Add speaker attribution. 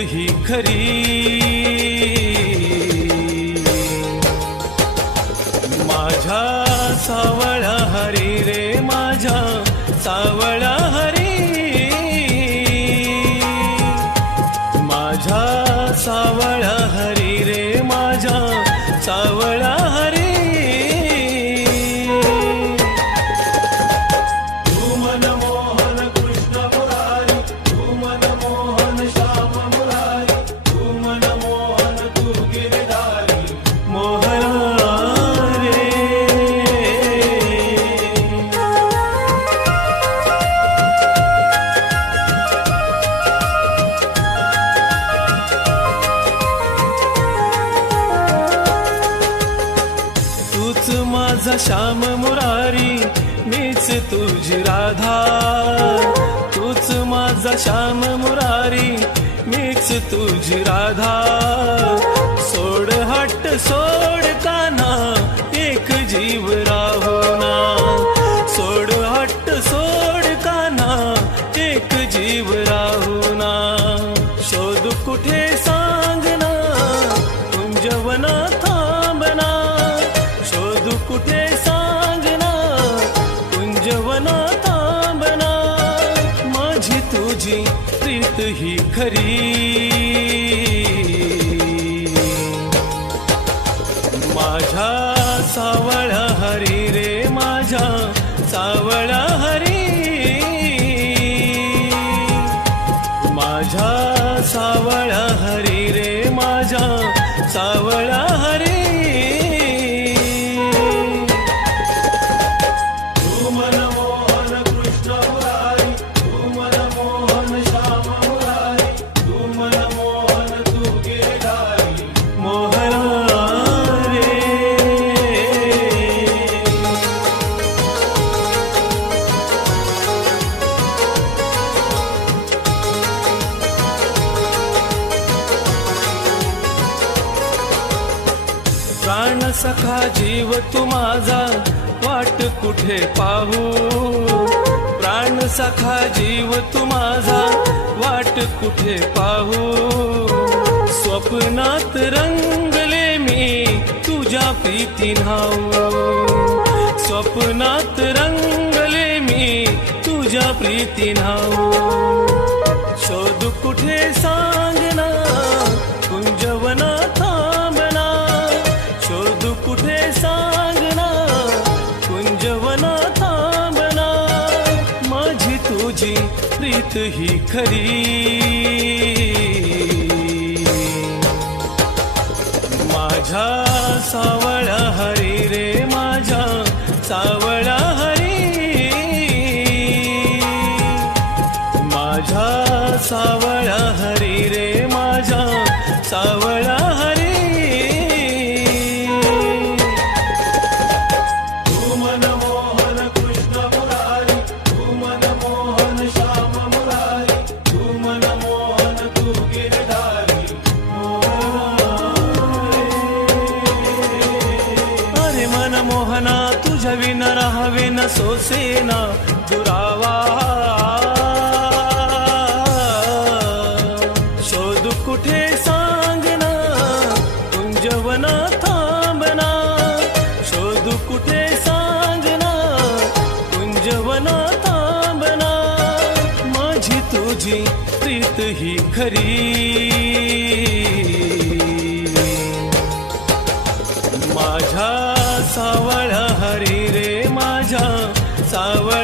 Speaker 1: ही खरी. माझा श्याम मुरारी मीच तुझी राधा. तूच माझा श्याम मुरारी मीच तुझी राधा. सोड हट सोड काना एक जीव राहुना सोड हट सोड काना एक जीव राहुना शोध कुठे सांगना तुमजवना थांबना. माझी तुझी प्रीत ही खरी. माझ्या सावळा हरी रे माझ्या सावळा प्राण सखा जीव तू माझा वाट कुठे पाहू? प्राण सखा जीव तू माझा वाट कुठे पाहू? स्वप्नात रंगले मी तुझ्या प्रीती नाऊ स्वप्नात रंगले मी तुझ्या प्रीती नाऊ शोध प्रीत ही खरी. माझ्या सावळा हरी रे माझ्या सावळा हरी. माझ्या सावळा हरी रे माझ्या सावळा सोसेना दुरावा. शोध कुठे सांगना? कुंजवना थांबना. शोध कुठे सांगना? कुंजवना थांबना. माझी तुझी प्रीत ही खरी. सावळा